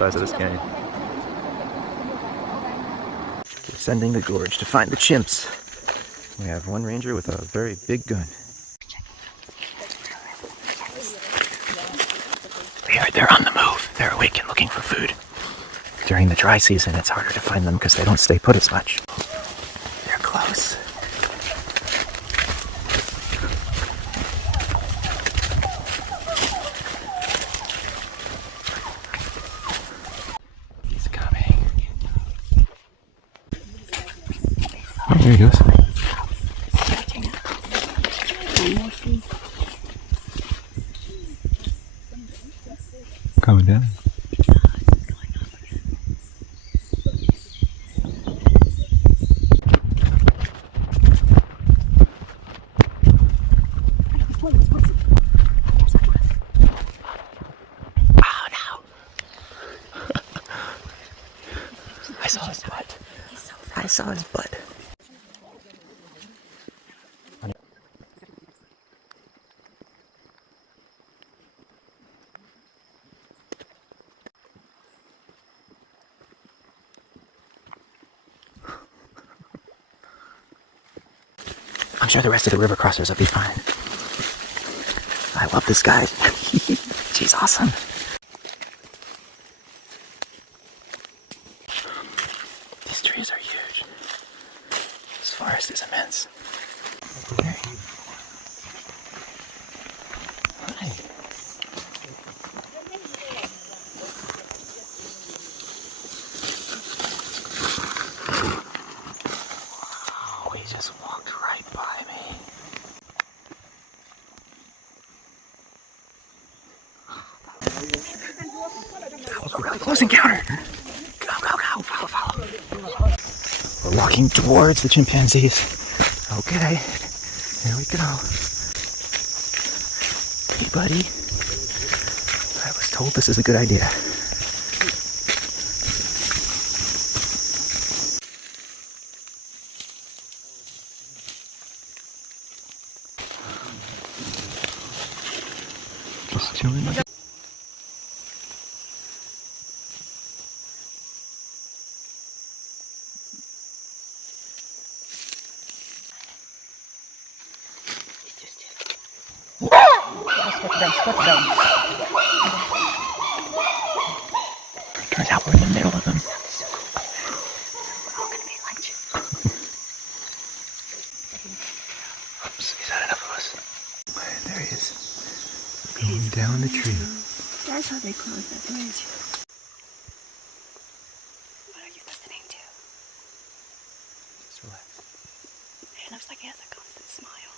size of this canyon. Descending the gorge to find the chimps. We have one ranger with a very big gun. They're on the move. They're awake and looking for food. During the dry season, it's harder to find them because they don't stay put as much. They're close. He's coming. Oh, there he goes. Coming down. I saw his butt. I'm sure the rest of the river crossers will be fine. I love this guy. She's awesome. These trees are huge. This forest is immense. Okay. Hi. Wow, he just walked right by me. That was a really close encounter. Go, go, go, follow, follow. We're walking towards the chimpanzees. Okay, here we go. Hey, buddy. I was told this is a good idea. Just chilling. Turns out we're in the middle of them. Oops, he's had enough of us. There he is. Going down the tree. That's how they close that bridge. What are you listening to? Just relax. It looks like he has a constant smile.